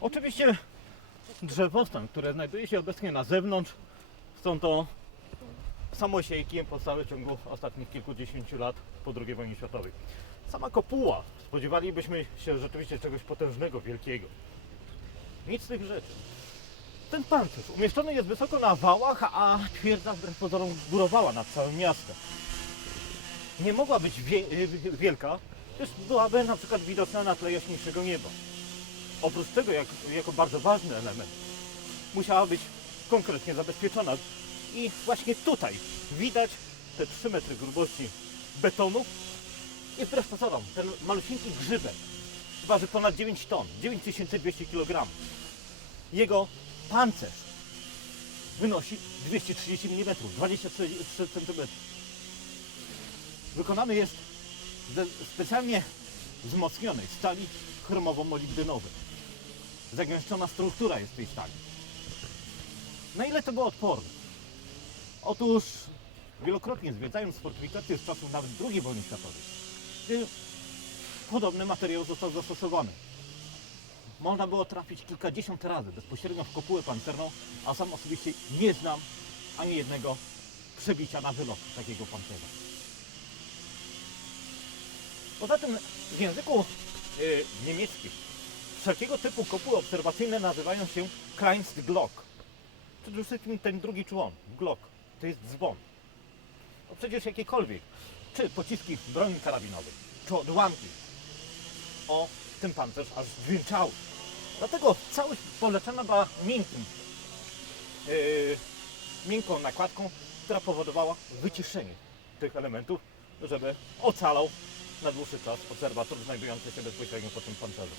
Oczywiście drzewostan, które znajduje się obecnie na zewnątrz, są to samosiejki powstałe w ciągu ostatnich kilkudziesięciu lat po II wojnie światowej. Sama kopuła, spodziewalibyśmy się rzeczywiście czegoś potężnego, wielkiego. Nic z tych rzeczy. Ten pancerz umieszczony jest wysoko na wałach, a twierdza wbrew pozorom górowała nad całym miastem. Nie mogła być wie- y, wielka, gdyż byłaby na przykład widoczna na tle jaśniejszego nieba. Oprócz tego, jak, jako bardzo ważny element, musiała być konkretnie zabezpieczona. I właśnie tutaj widać te 3 metry grubości betonu i wbrew pozorom ten malusieńki grzybek waży ponad 9 ton, 9200 kg. Jego pancerz wynosi 230 mm, 23 cm. Wykonany jest ze specjalnie wzmocnionej stali chromowo-molibdenowej. Zagęszczona struktura jest tej stali. Na ile to było odporne? Otóż wielokrotnie zwiedzając fortyfikacje z czasów nawet II wojny światowej, gdy podobny materiał został zastosowany. Można było trafić kilkadziesiąt razy bezpośrednio w kopułę pancerną, a sam osobiście nie znam ani jednego przebicia na wylot takiego pancerza. Poza tym w języku y, niemieckim wszelkiego typu kopuły obserwacyjne nazywają się Kleinstglock. Przede wszystkim ten drugi człon, Glock, to jest dzwon. No przecież jakiekolwiek, czy pociski broni karabinowej, czy odłamki, o ten pancerz aż dźwięczały. Dlatego całość poleczona była miękkim, yy, miękką nakładką, która powodowała wyciszenie tych elementów, żeby ocalał na dłuższy czas obserwator znajdujący się bezpośrednio po tym pancerzu.